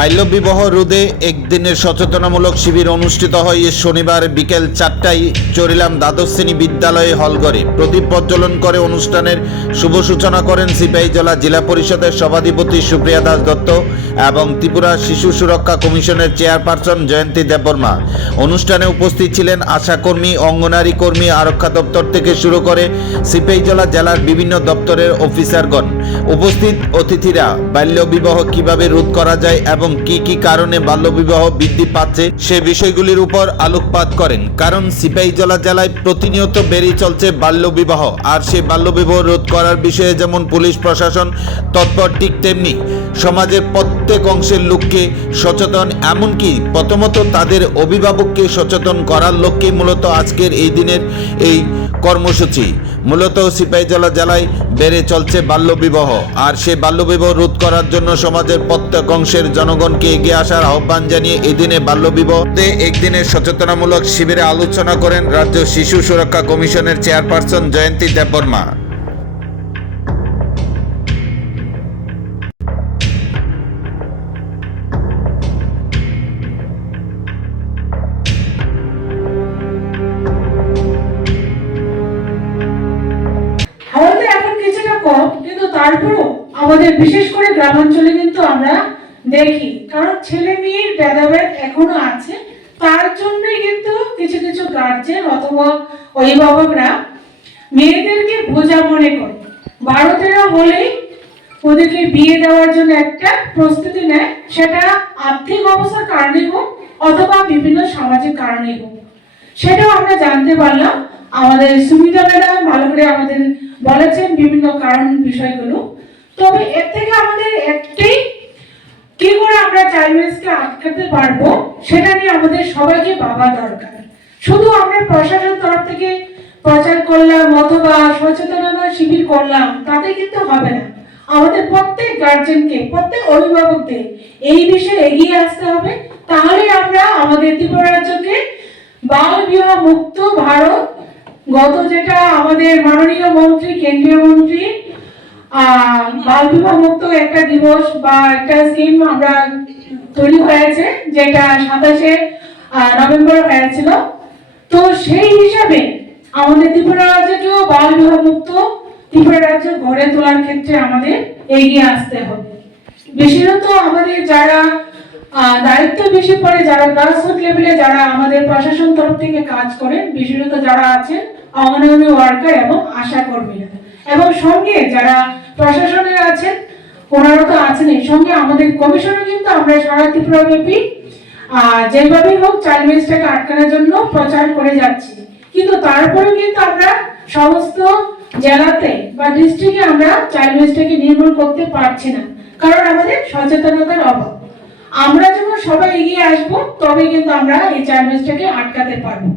বাল্যবিবাহ রোধে একদিনের সচেতনামূলক শিবির অনুষ্ঠিত হয় শনিবার বিকেল 4টায় চরিলাম দ্বাদশ শ্রেণী বিদ্যালয়ে হলঘরে। প্রদীপ প্রজ্বলন করে অনুষ্ঠানের শুভ সূচনা করেন সিপাহীজলা জেলা পরিষদের সভাধিপতি সুপ্রিয়া দাস দত্ত এবং ত্রিপুরা শিশু সুরক্ষা কমিশনের চেয়ারপারসন জয়ন্তী দেববর্মা। অনুষ্ঠানে উপস্থিত ছিলেন আশাকর্মী, অঙ্গনারী কর্মী, আরক্ষা দপ্তর থেকে শুরু করে সিপাহীজলা জেলার বিভিন্ন দপ্তরের অফিসারগণ। উপস্থিত অতিথিরা বাল্যবিবাহ কিভাবে রোধ করা যায় এবং কি কি কারণে বাল্যবিবাহ বৃদ্ধি পাচ্ছে সে বিষয়গুলির উপর আলোকপাত করেন। কারণ সিপাহীজলা জেলায় প্রতিনিয়ত বেড়েই চলছে বাল্যবিবাহ, আর সেই বাল্যবিবাহ রোধ করার বিষয়ে যেমন পুলিশ প্রশাসন তৎপর, ঠিক তেমনি সমাজের প্রত্যেক অংশের লোককে সচেতন, এমনকি প্রথমত তাদের অভিভাবককে সচেতন করার লক্ষ্যে মূলত আজকের এই দিনের এই কর্মসূচি। মূলত সিপাহীজলা জেলায় বেড়ে চলছে বাল্যবিবাহ, আর সেই বাল্যবিবাহ রোধ করার জন্য সমাজের প্রত্যেক অংশের জনগণকে এগিয়ে আসার আহ্বান জানিয়ে এই দিনে বাল্যবিবাহতে একদিনের সচেতনামূলক শিবিরে আলোচনা করেন রাজ্য শিশু সুরক্ষা কমিশনের চেয়ারপারসন জয়ন্তী দেববর্মা। কিন্তু তারপরও আমাদের বিশেষ করে গ্রামাঞ্চলে কিন্তু আমরা দেখি, কারণ ছেলে মেয়ের ভেদাভেদ এখনো আছে। তার জন্যই কিন্তু কিছু কিছু গার্জেন অথবা অভিভাবকরা মেয়েদেরকে বোঝা মনে করে 12-13 হলেই ওদেরকে বিয়ে দেওয়ার জন্য একটা প্রস্তুতি নেয়। সেটা আর্থিক অবস্থার কারণে হোক অথবা বিভিন্ন সামাজিক কারণে হোক, সেটাও আমরা জানতে পারলাম। আমাদের সুবিধা ম্যাডাম ভালো করে আমাদের বলেছেন বিভিন্ন কারণ বিষয়গুলো। তবে এর থেকে আমাদের একটাই, কি করে আমরা চাইল্ড ম্যারেজকে আটকাতে পারবো সেটা নিয়ে আমাদের সবাইকে ভাবা দরকার। শুধু আমরা প্রশাসন তরফ থেকে প্রচার করলাম অথবা সচেতনতা শিবির করলাম তাতে কিন্তু হবে না। আমাদের প্রত্যেক গার্জেনকে, প্রত্যেক অভিভাবকদের এই বিষয়ে এগিয়ে আসতে হবে। তাহলে আমরা আমাদের ত্রিপুরা রাজ্যকে বাল বিবাহ মুক্ত ভারত, গত যেটা আমাদের মাননীয় মন্ত্রী, কেন্দ্রীয় মন্ত্রী বাল বিবাহ মুক্ত একটা দিবস বা একটা স্কিম আমরা তৈরি হয়েছে, যেটা 27শে নভেম্বর হয়েছিল। তো সেই হিসাবে আমাদের ত্রিপুরা রাজ্যকেও বাল বিবাহ মুক্ত ত্রিপুরা রাজ্য গড়ে তোলার ক্ষেত্রে আমাদের এগিয়ে আসতে হবে। বিশেষত আমাদের যারা দায়িত্ব বেশি পড়ে, যারা গ্রাসরুট লেভেলে যারা আমাদের প্রশাসন তরফ থেকে কাজ করেন, বিশেষত যারা আছেন অঙ্গনওয়াড়ি ওয়ার্কার এবং আশা কর্মীরা, এবং সঙ্গে যারা প্রশাসনের আছেন ওনারা তো আছেনই, সঙ্গে আমাদের কমিশনে কিন্তু আমরা সারা ত্রিপুরা ব্যাপী যেভাবেই হোক চাইল্ড ম্যারেজটাকে আটকানোর জন্য প্রচার করে যাচ্ছি। কিন্তু তারপরেও কিন্তু আমরা সমস্ত জেলাতে বা ডিস্ট্রিক্টে আমরা চাইল্ড ম্যারেজটাকে নির্মূল করতে পারছি না, কারণ আমাদের সচেতনতার অভাব। আমরা যখন সবাই এগিয়ে আসবো তবে কিন্তু আমরা এই চাইল্ড ম্যারেজটাকে আটকাতে পারবো।